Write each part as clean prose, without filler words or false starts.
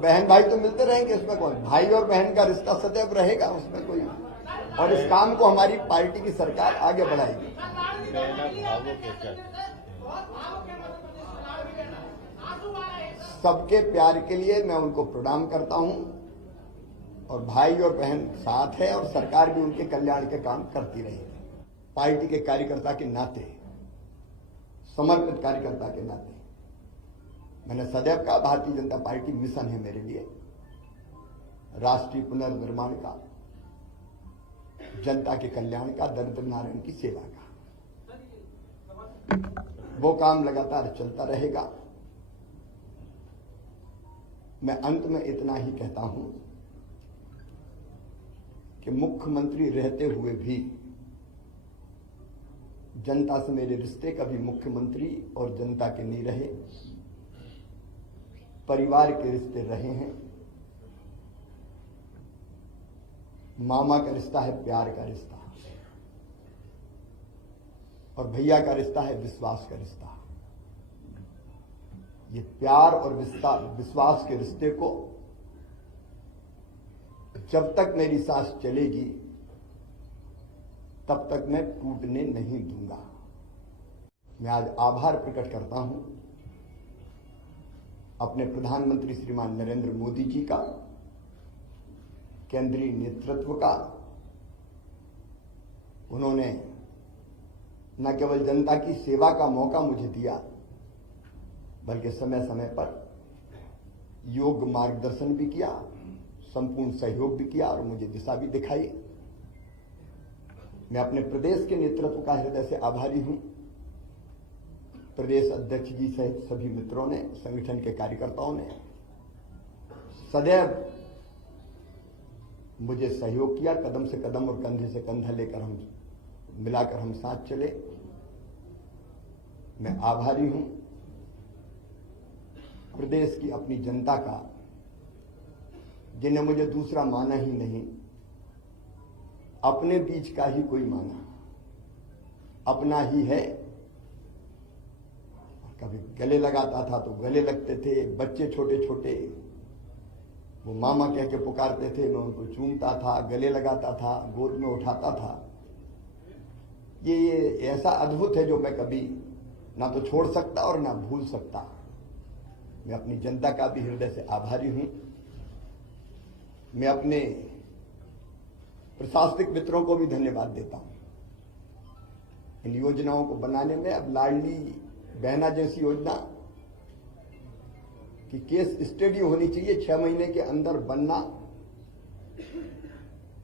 बहन भाई तो मिलते रहेंगे, इसमें कौन, भाई और बहन का रिश्ता सदैव रहेगा, उसमें कोई, और इस काम को हमारी पार्टी की सरकार आगे बढ़ाएगी। सबके प्यार के लिए मैं उनको प्रणाम करता हूं, और भाई और बहन साथ है, और सरकार भी उनके कल्याण के काम करती रहेगी। पार्टी के कार्यकर्ता के नाते, समर्पित कार्यकर्ता के नाते मैंने सदैव कहा, भारतीय जनता पार्टी मिशन है मेरे लिए, राष्ट्रीय पुनर्निर्माण का, जनता के कल्याण का, दरिद्र नारायण की सेवा का। वो काम लगातार चलता रहेगा। मैं अंत में इतना ही कहता हूं कि मुख्यमंत्री रहते हुए भी जनता से मेरे रिश्ते कभी मुख्यमंत्री और जनता के नहीं रहे, परिवार के रिश्ते रहे हैं। मामा का रिश्ता है प्यार का रिश्ता, और भैया का रिश्ता है विश्वास का रिश्ता। ये प्यार और विश्वास के रिश्ते को जब तक मेरी सांस चलेगी तब तक मैं टूटने नहीं दूंगा। मैं आज आभार प्रकट करता हूं अपने प्रधानमंत्री श्रीमान नरेंद्र मोदी जी का, केंद्रीय नेतृत्व का। उन्होंने न केवल जनता की सेवा का मौका मुझे दिया, बल्कि समय समय पर योग्य मार्गदर्शन भी किया, संपूर्ण सहयोग भी किया, और मुझे दिशा भी दिखाई। मैं अपने प्रदेश के नेतृत्व का हृदय से आभारी हूं। प्रदेश अध्यक्ष जी सहित सभी मित्रों ने, संगठन के कार्यकर्ताओं ने सदैव मुझे सहयोग किया, कदम से कदम और कंधे से कंधा लेकर हम मिलाकर हम साथ चले। मैं आभारी हूं प्रदेश की अपनी जनता का, जिन्हें मुझे दूसरा माना ही नहीं, अपने बीच का ही कोई माना, अपना ही है। कभी गले लगाता था तो गले लगते थे, बच्चे छोटे छोटे वो मामा कह के पुकारते थे, मैं उनको चूमता था, गले लगाता था, गोद में उठाता था। ये ऐसा अद्भुत है जो मैं कभी ना तो छोड़ सकता और ना भूल सकता। मैं अपनी जनता का भी हृदय से आभारी हूं। मैं अपने प्रशासनिक मित्रों को भी धन्यवाद देता हूं इन योजनाओं को बनाने में। अब लाडली बहना जैसी योजना की केस स्टडी होनी चाहिए, 6 महीने के अंदर बनना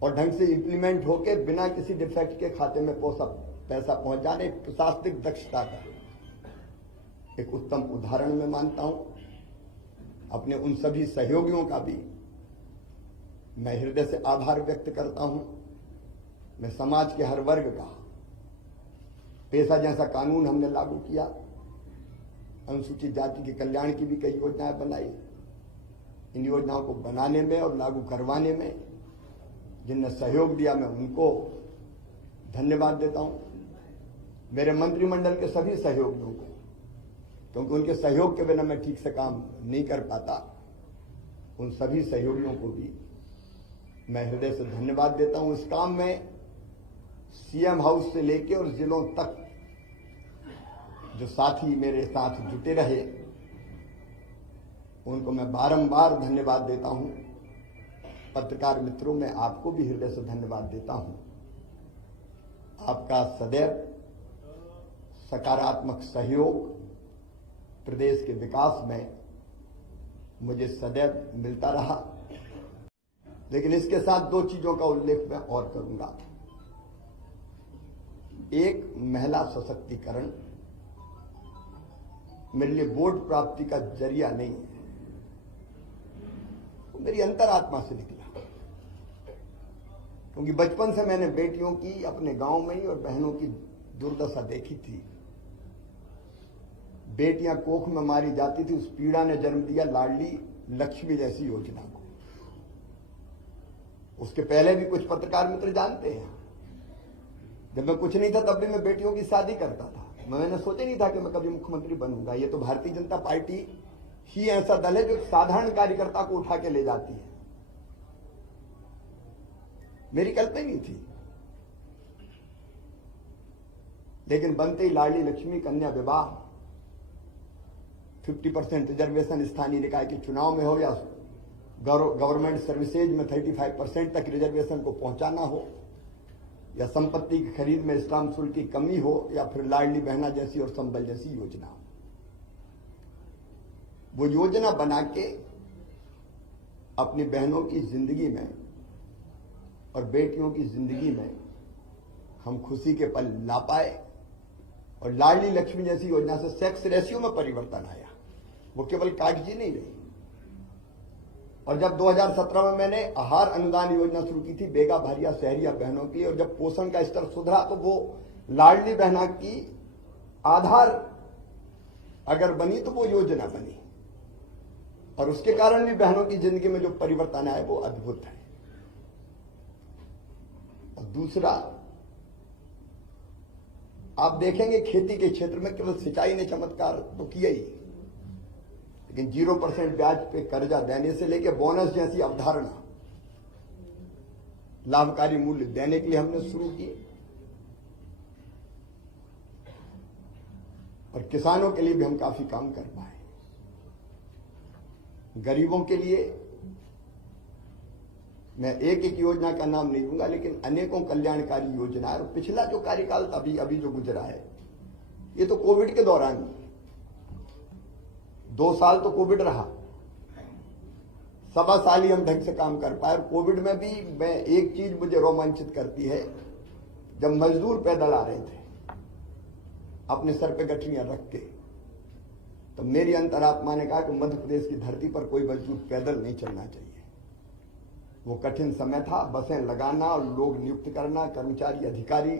और ढंग से इंप्लीमेंट होके बिना किसी डिफेक्ट के खाते में पैसा पहुंच जाने, प्रशासनिक दक्षता का एक उत्तम उदाहरण मैं मानता हूं। अपने उन सभी सहयोगियों का भी मैं हृदय से आभार व्यक्त करता हूं। मैं समाज के हर वर्ग का, पेशा जैसा कानून हमने लागू किया, अनुसूचित जाति के कल्याण की भी कई योजनाएं बनाई। इन योजनाओं को बनाने में और लागू करवाने में जिनने सहयोग दिया, मैं उनको धन्यवाद देता हूं। मेरे मंत्रिमंडल के सभी सहयोगियों को, क्योंकि उनके सहयोग के बिना मैं ठीक से काम नहीं कर पाता, उन सभी सहयोगियों को भी मैं हृदय से धन्यवाद देता हूं। इस काम में सीएम हाउस से लेके और जिलों तक जो साथी मेरे साथ जुटे रहे, उनको मैं बारंबार धन्यवाद देता हूं। पत्रकार मित्रों, मैं आपको भी हृदय से धन्यवाद देता हूं। आपका सदैव सकारात्मक सहयोग प्रदेश के विकास में मुझे सदैव मिलता रहा। लेकिन इसके साथ 2 चीजों का उल्लेख मैं और करूंगा। एक, महिला सशक्तिकरण मेरे लिए वोट प्राप्ति का जरिया नहीं है, वो मेरी अंतरात्मा से निकला। क्योंकि बचपन से मैंने बेटियों की अपने गांव में ही और बहनों की दुर्दशा देखी थी। बेटियां कोख में मारी जाती थी, उस पीड़ा ने जन्म दिया लाडली लक्ष्मी जैसी योजना को। उसके पहले भी कुछ पत्रकार मित्र जानते हैं, जब मैं कुछ नहीं था तब भी मैं बेटियों की शादी करता था। मैंने सोचा नहीं था कि मैं कभी मुख्यमंत्री बनूंगा। ये तो भारतीय जनता पार्टी ही ऐसा दल है जो साधारण कार्यकर्ता को उठा के ले जाती है। मेरी कल्पना नहीं थी, लेकिन बनते ही लाडली लक्ष्मी कन्या विवाह, 50% रिजर्वेशन स्थानीय निकाय के चुनाव में हो या गवर्नमेंट सर्विसेज में 35% तक रिजर्वेशन को पहुंचाना हो, या संपत्ति की खरीद में स्टाम्प शुल्क की कमी हो, या फिर लाडली बहना जैसी और संबल जैसी योजना। वो योजना बना के अपनी बहनों की जिंदगी में और बेटियों की जिंदगी में हम खुशी के पल ला पाए, और लाडली लक्ष्मी जैसी योजना से सेक्स रेशियो में परिवर्तन आया। वो केवल कागजी नहीं रही। और जब 2017 में मैंने आहार अनुदान योजना शुरू की थी बेगा भारिया शहरिया बहनों की, और जब पोषण का स्तर सुधरा तो वो लाडली बहना की आधार अगर बनी तो वो योजना बनी, और उसके कारण भी बहनों की जिंदगी में जो परिवर्तन आए वो अद्भुत है। और दूसरा, आप देखेंगे खेती के क्षेत्र में केवल सिंचाई ने चमत्कार तो किया ही, लेकिन 0% ब्याज पे कर्जा देने से लेकर बोनस जैसी अवधारणा लाभकारी मूल्य देने के लिए हमने शुरू की, और किसानों के लिए भी हम काफी काम कर पाए। गरीबों के लिए मैं एक एक योजना का नाम नहीं दूंगा, लेकिन अनेकों कल्याणकारी योजनाएं। और पिछला जो कार्यकाल अभी जो गुजरा है, ये तो कोविड के दौरान 2 साल तो कोविड रहा, 1.25 साल ही हम ढंग से काम कर पाए। और कोविड में भी मैं एक चीज मुझे रोमांचित करती है, जब मजदूर पैदल आ रहे थे अपने सर पे गठरियां रख के, तो मेरी अंतरात्मा ने कहा कि मध्य प्रदेश की धरती पर कोई मजदूर पैदल नहीं चलना चाहिए। वो कठिन समय था, बसें लगाना और लोग नियुक्त करना, कर्मचारी अधिकारी,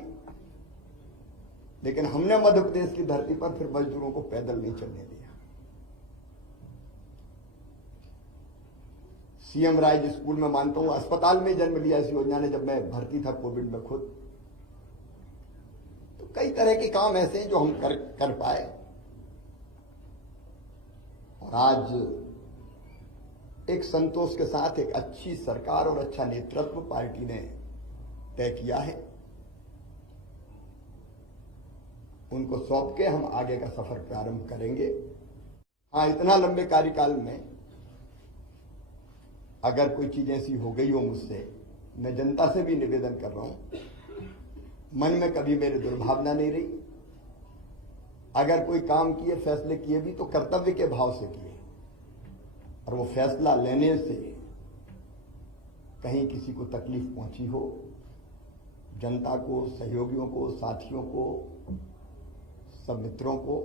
लेकिन हमने मध्य प्रदेश की धरती पर फिर मजदूरों को पैदल नहीं चलने दिया। सीएम राइज स्कूल में मानता हूं अस्पताल में जन्म लिया इस योजना ने, जब मैं भर्ती था कोविड में खुद। तो कई तरह के काम ऐसे हैं जो हम कर पाए, और आज एक संतोष के साथ एक अच्छी सरकार और अच्छा नेतृत्व पार्टी ने तय किया है। उनको सौंप के हम आगे का सफर प्रारंभ करेंगे। हाँ, इतना लंबे कार्यकाल में अगर कोई चीज ऐसी हो गई हो मुझसे, मैं जनता से भी निवेदन कर रहा हूं, मन में कभी मेरी दुर्भावना नहीं रही। अगर कोई काम किए, फैसले किए भी तो कर्तव्य के भाव से किए, और वो फैसला लेने से कहीं किसी को तकलीफ पहुंची हो, जनता को, सहयोगियों को, साथियों को, सब मित्रों को,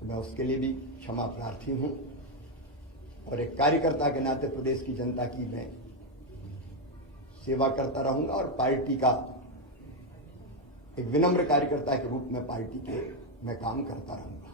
तो मैं उसके लिए भी क्षमा प्रार्थी हूं। और एक कार्यकर्ता के नाते प्रदेश की जनता की मैं सेवा करता रहूंगा, और पार्टी का एक विनम्र कार्यकर्ता के रूप में पार्टी के मैं काम करता रहूंगा।